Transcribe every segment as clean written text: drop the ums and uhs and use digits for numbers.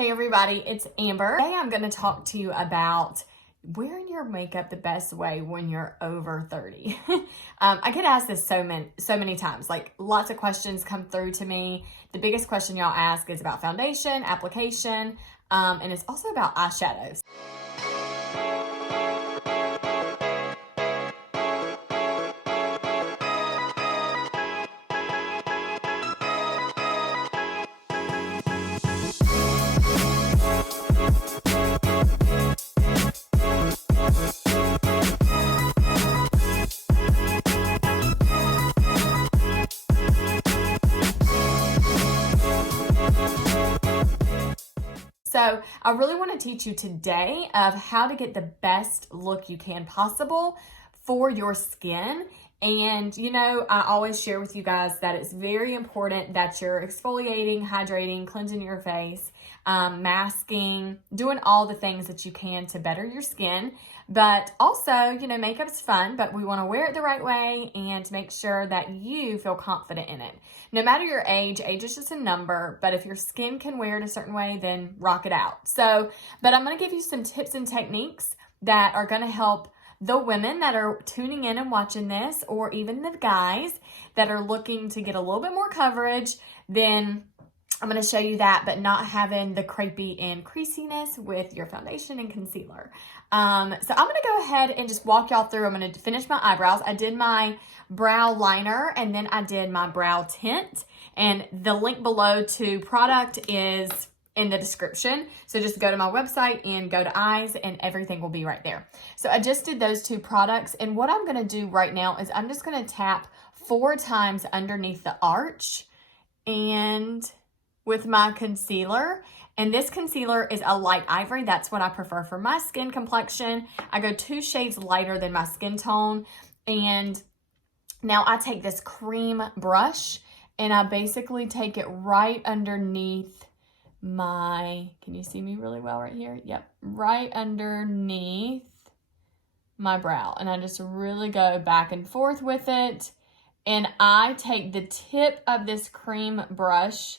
Hey everybody, it's Amber. Today I'm going to talk to you about wearing your makeup the best way when you're over 30. I get asked this so many times, like lots of questions come through to me. The biggest question y'all ask is about foundation, application, and it's also about eyeshadows. So I really want to teach you today of how to get the best look you can possible for your skin. And you know, I always share with you guys that it's very important that you're exfoliating, hydrating, cleansing your face, masking, doing all the things that you can to better your skin. But also, you know, makeup's fun, but we want to wear it the right way and make sure that you feel confident in it. No matter your age is just a number, but if your skin can wear it a certain way, then rock it out. So, but I'm going to give you some tips and techniques that are going to help the women that are tuning in and watching this, or even the guys that are looking to get a little bit more coverage. Then I'm going to show you that, but not having the crepey and creasiness with your foundation and concealer. So I'm going to go ahead and just walk y'all through. I'm going to finish my eyebrows. I did my brow liner and then I did my brow tint, and the link below to product is in the description. So just go to my website and go to eyes and everything will be right there. So I just did those two products, and what I'm going to do right now is I'm just going to tap 4 times underneath the arch and with my concealer. And this concealer is a light ivory. That's what I prefer for my skin complexion. I go 2 shades lighter than my skin tone. And now I take this cream brush and I basically take it right underneath my, can you see me really well right here? Yep, right underneath my brow. And I just really go back and forth with it. And I take the tip of this cream brush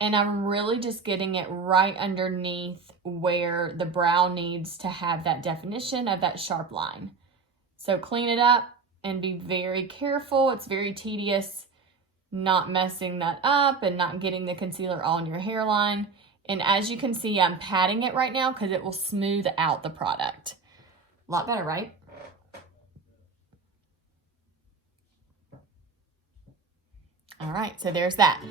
and I'm really just getting it right underneath where the brow needs to have that definition of that sharp line. So clean it up and be very careful. It's very tedious not messing that up and not getting the concealer all in your hairline. And as you can see, I'm patting it right now because it will smooth out the product. A lot better, right? All right, so there's that.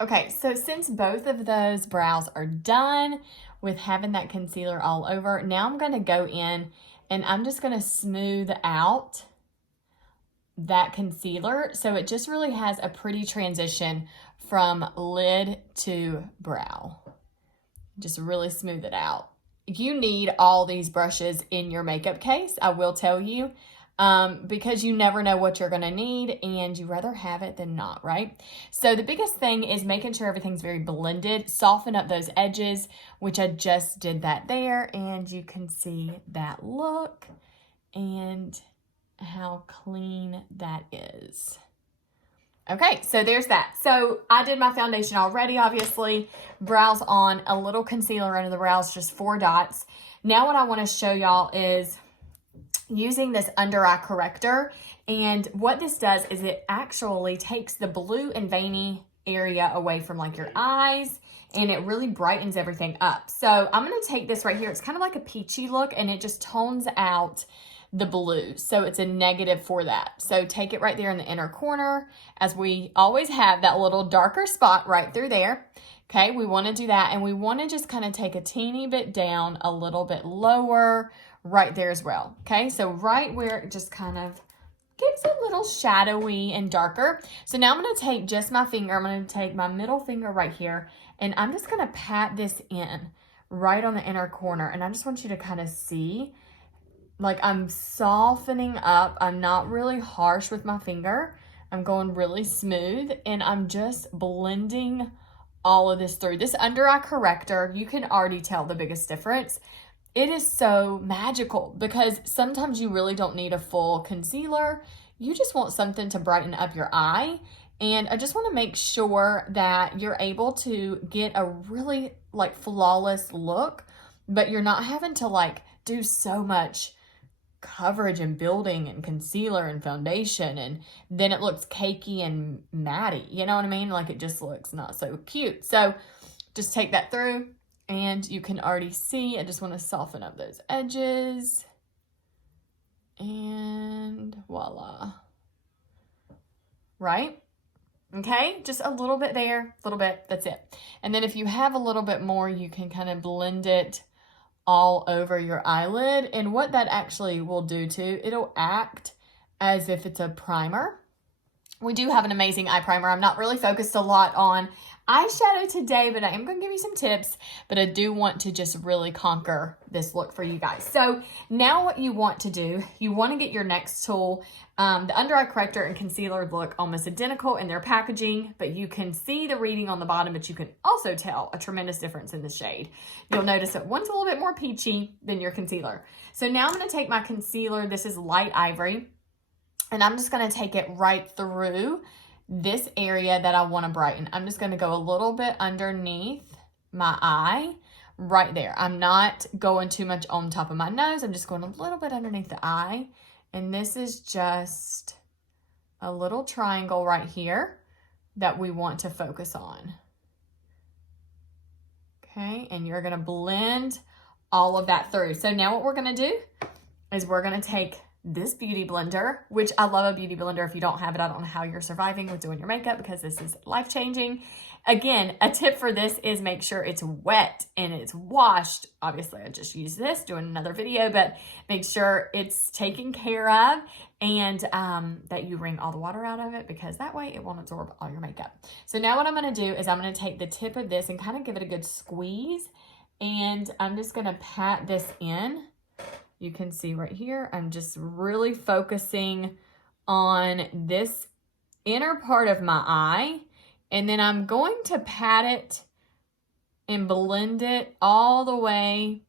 Okay, so since both of those brows are done with having that concealer all over, now I'm going to go in and I'm just going to smooth out that concealer so it just really has a pretty transition from lid to brow. Just really smooth it out. You need all these brushes in your makeup case, I will tell you. Because you never know what you're going to need and you rather have it than not, right? So the biggest thing is making sure everything's very blended, soften up those edges, which I just did that there, and you can see that look and how clean that is. Okay, so there's that. So I did my foundation already, obviously. Brows on, a little concealer under the brows, just 4 dots. Now what I want to show y'all is using this under eye corrector, and what this does is it actually takes the blue and veiny area away from like your eyes, and it really brightens everything up. So I'm going to take this right here. It's kind of like a peachy look, and it just tones out the blue, so it's a negative for that. So take it right there in the inner corner, as we always have that little darker spot right through there. Okay, we want to do that, and we want to just kind of take a teeny bit down, a little bit lower right there as well. Okay, so right where it just kind of gets a little shadowy and darker. So now I'm going to take just my finger. I'm going to take my middle finger right here, and I'm just going to pat this in right on the inner corner. And I just want you to kind of see, like I'm softening up. I'm not really harsh with my finger. I'm going really smooth and I'm just blending all of this through. This under eye corrector, you can already tell the biggest difference. It is so magical because sometimes you really don't need a full concealer. You just want something to brighten up your eye. And I just want to make sure that you're able to get a really like flawless look, but you're not having to like do so much coverage and building and concealer and foundation, and then it looks cakey and matty. You know what I mean? Like it just looks not so cute. So just take that through and you can already see, I just want to soften up those edges and voila. Right? Okay, just a little bit there, a little bit, that's it. And then if you have a little bit more, you can kind of blend it all over your eyelid. And what that actually will do too, it'll act as if it's a primer. We do have an amazing eye primer. I'm not really focused a lot on eyeshadow today, but I am going to give you some tips, but I do want to just really conquer this look for you guys. So now what you want to do, you want to get your next tool. The under eye corrector and concealer look almost identical in their packaging, but you can see the reading on the bottom, but you can also tell a tremendous difference in the shade. You'll notice that one's a little bit more peachy than your concealer. So now I'm going to take my concealer. This is light ivory. And I'm just going to take it right through this area that I want to brighten. I'm just going to go a little bit underneath my eye right there. I'm not going too much on top of my nose. I'm just going a little bit underneath the eye. And this is just a little triangle right here that we want to focus on. Okay, and you're going to blend all of that through. So now what we're going to do is we're going to take this beauty blender, which I love a beauty blender. If you don't have it, I don't know how you're surviving with doing your makeup because this is life-changing. Again, a tip for this is make sure it's wet and it's washed. Obviously, I just used this doing another video, but make sure it's taken care of and that you wring all the water out of it because that way it won't absorb all your makeup. So now what I'm going to do is I'm going to take the tip of this and kind of give it a good squeeze, and I'm just going to pat this in. You can see right here, I'm just really focusing on this inner part of my eye, and then I'm going to pat it and blend it all the way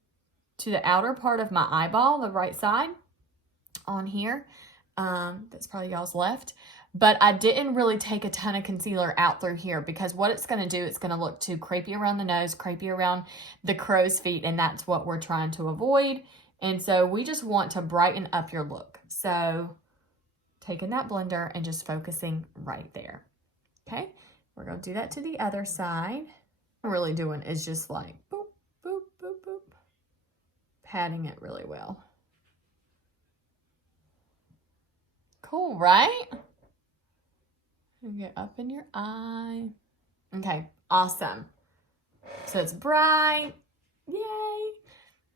to the outer part of my eyeball, the right side on here. That's probably y'all's left. But I didn't really take a ton of concealer out through here because what it's going to do, it's going to look too crepey around the nose, crepey around the crow's feet, and that's what we're trying to avoid. And so we just want to brighten up your look. So taking that blender and just focusing right there. Okay, we're going to do that to the other side. What I'm really doing is just like boop, boop, boop, boop, patting it really well. Cool, right? And get up in your eye. Okay, awesome. So it's bright. Yay.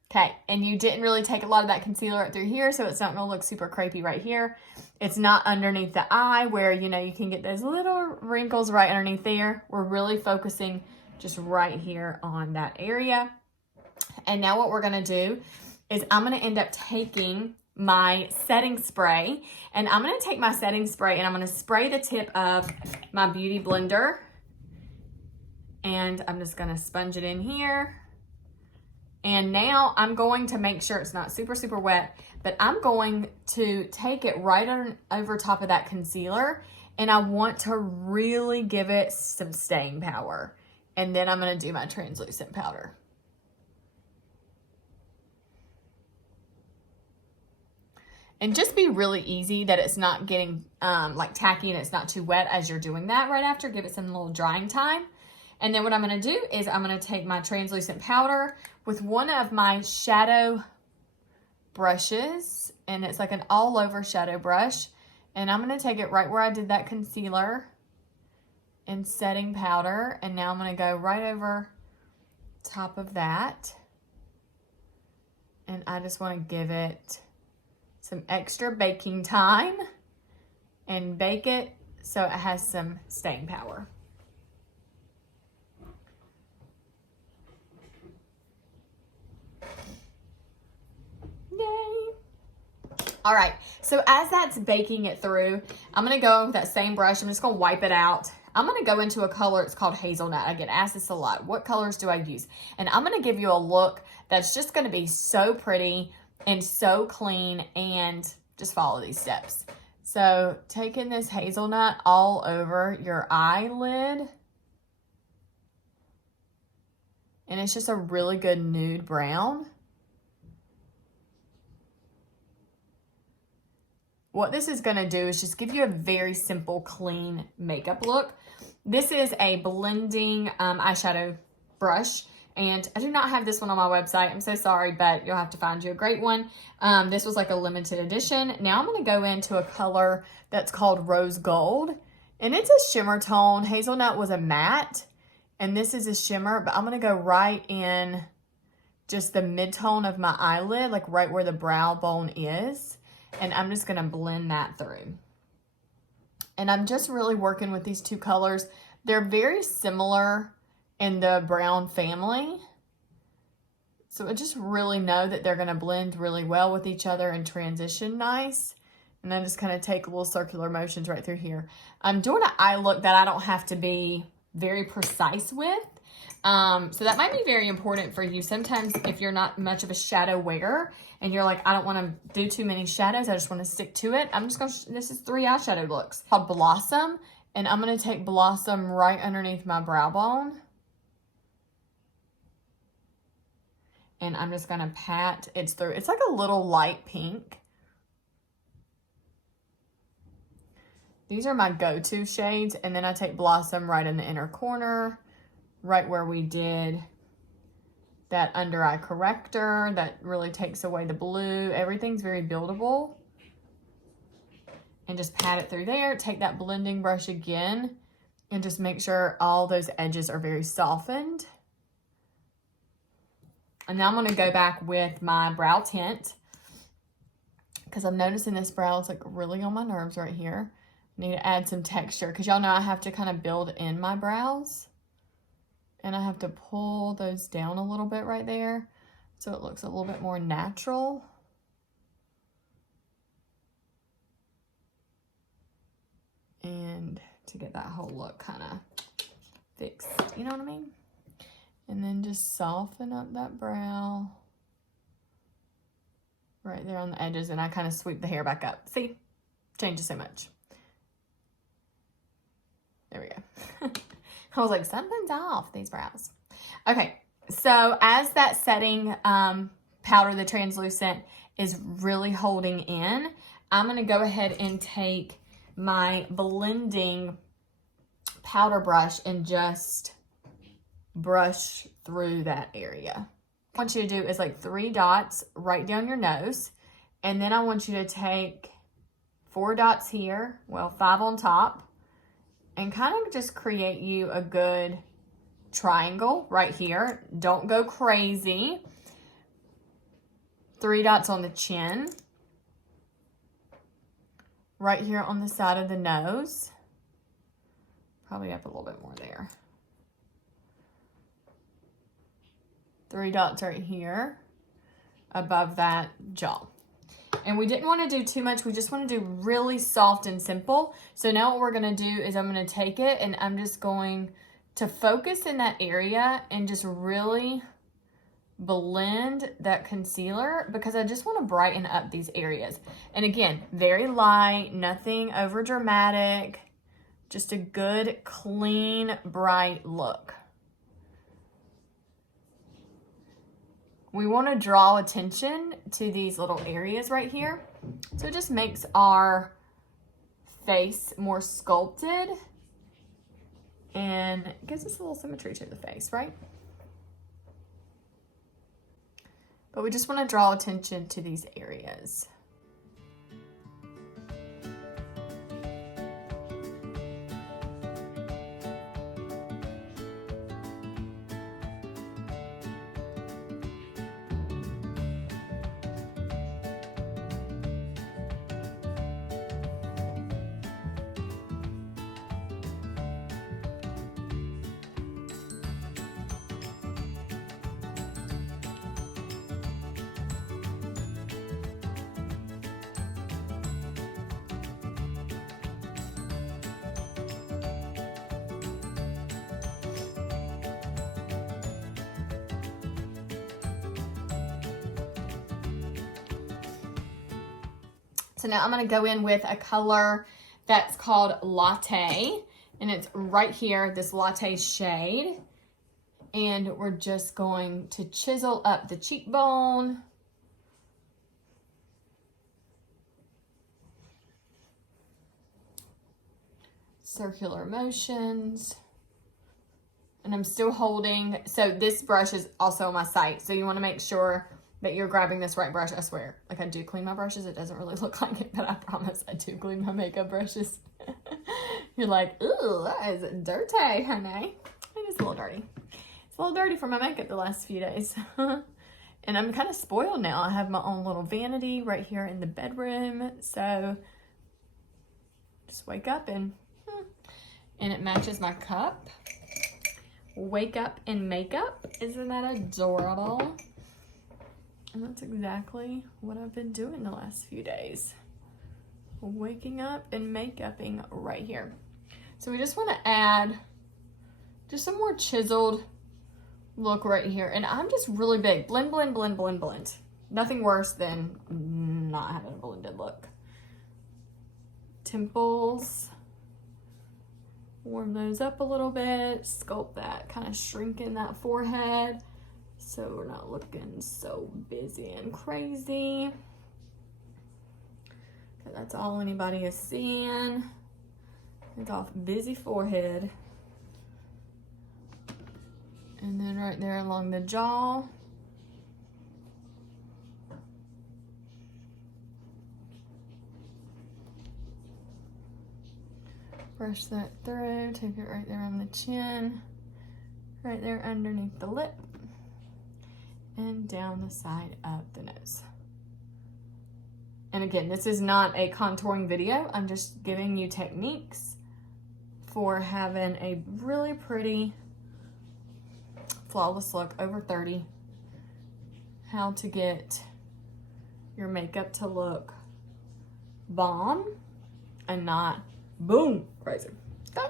Okay, and you didn't really take a lot of that concealer up through here, so it's not going to look super crepey right here. It's not underneath the eye where, you know, you can get those little wrinkles right underneath there. We're really focusing just right here on that area. And now what we're going to do is I'm going to end up taking my setting spray, and I'm going to take my setting spray and I'm going to spray the tip of my beauty blender, and I'm just going to sponge it in here. And now I'm going to make sure it's not super, super wet, but I'm going to take it right on over top of that concealer, and I want to really give it some staying power. And then I'm going to do my translucent powder. And just be really easy that it's not getting like tacky and it's not too wet as you're doing that right after. Give it some little drying time. And then what I'm going to do is I'm going to take my translucent powder with one of my shadow brushes, and it's like an all over shadow brush. And I'm going to take it right where I did that concealer and setting powder. And now I'm going to go right over top of that. And I just want to give it some extra baking time and bake it so it has some staying power. All right, so as that's baking it through, I'm gonna go with that same brush. I'm just gonna wipe it out. I'm gonna go into a color, it's called Hazelnut. I get asked this a lot. What colors do I use? And I'm gonna give you a look that's just gonna be so pretty and so clean, and just follow these steps. So taking this hazelnut all over your eyelid, and it's just a really good nude brown. What this is gonna do is just give you a very simple, clean makeup look. This is a blending eyeshadow brush, and I do not have this one on my website. I'm so sorry, but you'll have to find you a great one. This was like a limited edition. Now I'm gonna go into a color that's called Rose Gold, and it's a shimmer tone. Hazelnut was a matte, and this is a shimmer, but I'm gonna go right in just the mid-tone of my eyelid, like right where the brow bone is. And I'm just gonna blend that through. And I'm just really working with these two colors. They're very similar in the brown family. So I just really know that they're gonna blend really well with each other and transition nice. And then just kind of take little circular motions right through here. I'm doing an eye look that I don't have to be very precise with. So that might be very important for you. Sometimes if you're not much of a shadow wearer and you're like, I don't want to do too many shadows, I just want to stick to it. I'm just going to, this is 3 eyeshadow looks called Blossom. And I'm going to take Blossom right underneath my brow bone. And I'm just going to pat it through. It's like a little light pink. These are my go-to shades. And then I take Blossom right in the inner corner, right where we did that under eye corrector that really takes away the blue. Everything's very buildable. And just pat it through there. Take that blending brush again and just make sure all those edges are very softened. And now I'm going to go back with my brow tint because I'm noticing this brow is like really on my nerves right here. I need to add some texture because y'all know I have to kind of build in my brows. And I have to pull those down a little bit right there so it looks a little bit more natural. And to get that whole look kind of fixed, you know what I mean? And then just soften up that brow right there on the edges, and I kind of sweep the hair back up. See? Changes so much. There we go. I was like, something's off these brows. Okay, so as that setting powder, the translucent, is really holding in, I'm going to go ahead and take my blending powder brush and just brush through that area. What I want you to do is like 3 dots right down your nose, and then I want you to take 4 dots here, well, 5 on top, and kind of just create you a good triangle right here. Don't go crazy. 3 dots on the chin. Right here on the side of the nose. Probably up a little bit more there. 3 dots right here above that jaw. And we didn't want to do too much. We just want to do really soft and simple. So now what we're going to do is I'm going to take it and I'm just going to focus in that area and just really blend that concealer because I just want to brighten up these areas. And again, very light, nothing over dramatic, just a good, clean, bright look. We want to draw attention to these little areas right here. So it just makes our face more sculpted and gives us a little symmetry to the face, right? But we just want to draw attention to these areas. So now I'm going to go in with a color that's called Latte, and it's right here, this Latte shade. And we're just going to chisel up the cheekbone. Circular motions. And I'm still holding, so this brush is also on my site, so you want to make sure that you're grabbing this right brush. I swear, like, I do clean my brushes. It doesn't really look like it, but I promise I do clean my makeup brushes. You're like, ooh, that is dirty, honey. It is a little dirty. It's a little dirty for my makeup the last few days. And I'm kind of spoiled now. I have my own little vanity right here in the bedroom, so just wake up and it matches my cup. Wake up in makeup. Isn't that adorable? And that's exactly what I've been doing the last few days. Waking up and make-upping right here. So we just want to add just some more chiseled look right here. And I'm just really big. Blend, blend, blend, blend, blend. Nothing worse than not having a blended look. Temples. Warm those up a little bit, sculpt that, kind of shrinking that forehead so we're not looking so busy and crazy. That's all anybody is seeing. It's off busy forehead. And then right there along the jaw. Brush that through, take it right there on the chin, right there underneath the lip, and down the side of the nose. And again, this is not a contouring video. I'm just giving you techniques for having a really pretty, flawless look over 30. How to get your makeup to look bomb and not boom, crazy. Okay.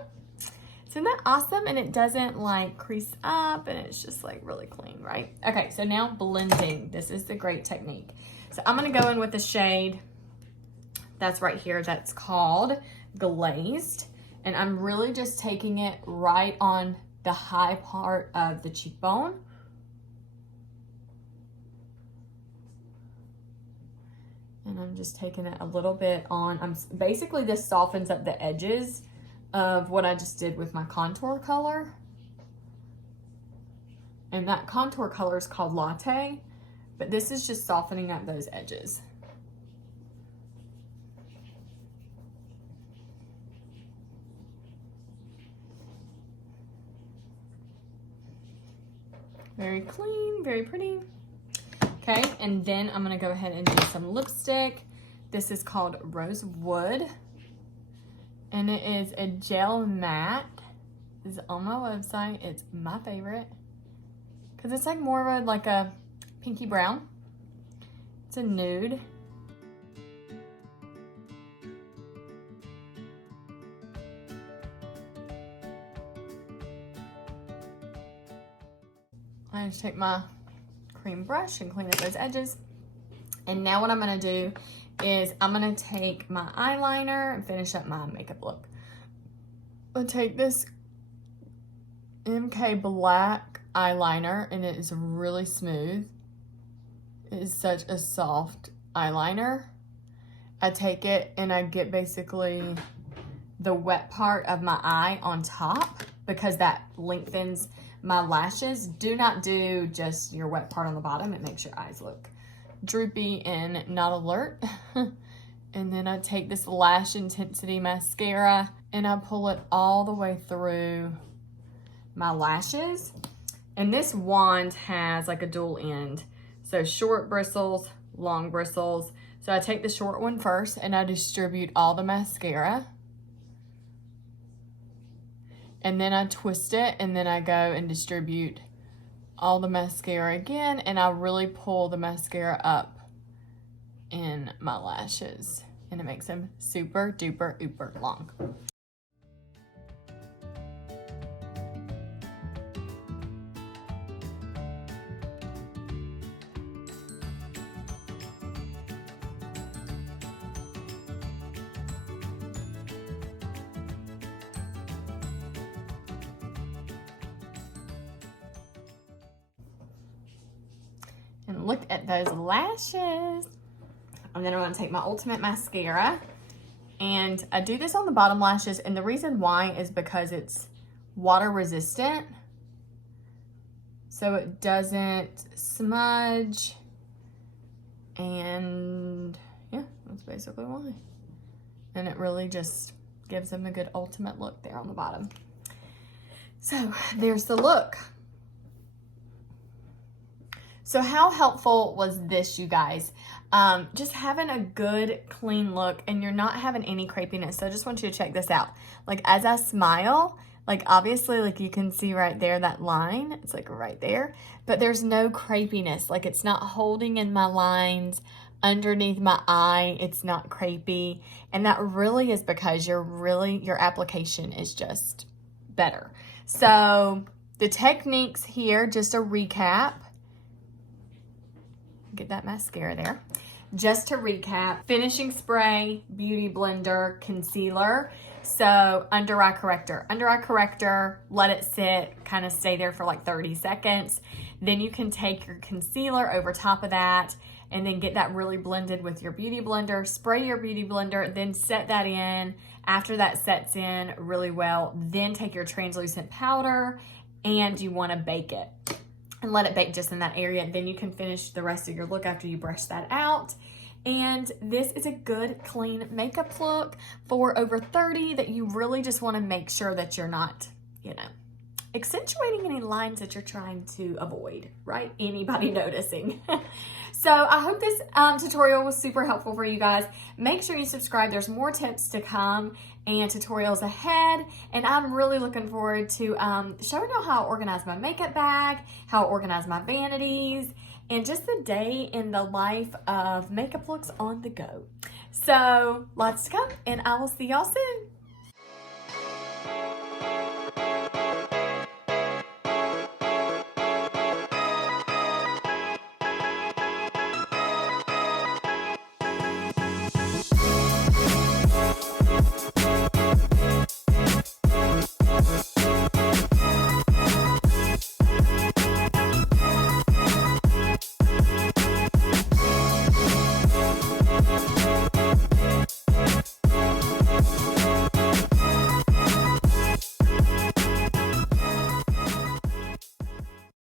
Isn't that awesome? And it doesn't like crease up and it's just like really clean, right? Okay, so now blending. This is the great technique. So I'm gonna go in with the shade that's right here that's called Glazed. And I'm really just taking it right on the high part of the cheekbone. And I'm just taking it a little bit on. Basically this softens up the edges of what I just did with my contour color. And that contour color is called Latte, but this is just softening up those edges. Very clean, very pretty. Okay, and then I'm gonna go ahead and do some lipstick. This is called Rosewood, and it is a gel matte. It's on my website. It's my favorite because it's like more of like a pinky brown. It's a nude. I just take my cream brush and clean up those edges. And now what I'm gonna do is I'm gonna take my eyeliner and finish up my makeup look. I'll take this MK black eyeliner, and it is really smooth. It is such a soft eyeliner. I take it and I get basically the wet part of my eye on top because that lengthens my lashes. Do not do just your wet part on the bottom. It makes your eyes look droopy and not alert. And then I take this Lash Intensity mascara and I pull it all the way through my lashes. And this wand has like a dual end. So short bristles, long bristles. So I take the short one first and I distribute all the mascara. And then I twist it and then I go and distribute all the mascara again, and I really pull the mascara up in my lashes, and it makes them super duper uber long. And look at those lashes. And then I'm going to take my Ultimate Mascara. And I do this on the bottom lashes. And the reason why is because it's water resistant. So it doesn't smudge. And yeah, that's basically why. And it really just gives them a good ultimate look there on the bottom. So there's the look. So how helpful was this, you guys? Just having a good, clean look, and you're not having any crepiness. So I just want you to check this out. Like, as I smile, like, obviously, like, you can see right there, that line. It's, like, right there. But there's no crepiness. Like, it's not holding in my lines underneath my eye. It's not crepey. And that really is because your application is just better. So the techniques here, just a recap. Get that mascara there. Just to recap, finishing spray, beauty blender, concealer. So under eye corrector, let it sit, kind of stay there for like 30 seconds. Then you can take your concealer over top of that and then get that really blended with your beauty blender. Spray your beauty blender, then set that in. After that sets in really well, then take your translucent powder and you want to bake it. And let it bake just in that area. Then you can finish the rest of your look after you brush that out. And this is a good, clean makeup look for over 30 that you really just want to make sure that you're not, you know, accentuating any lines that you're trying to avoid, right? Anybody noticing. So I hope this tutorial was super helpful for you guys. Make sure you subscribe. There's more tips to come and tutorials ahead. And I'm really looking forward to showing you how I organize my makeup bag, how I organize my vanities, and just the day in the life of makeup looks on the go. So lots to come, and I will see y'all soon.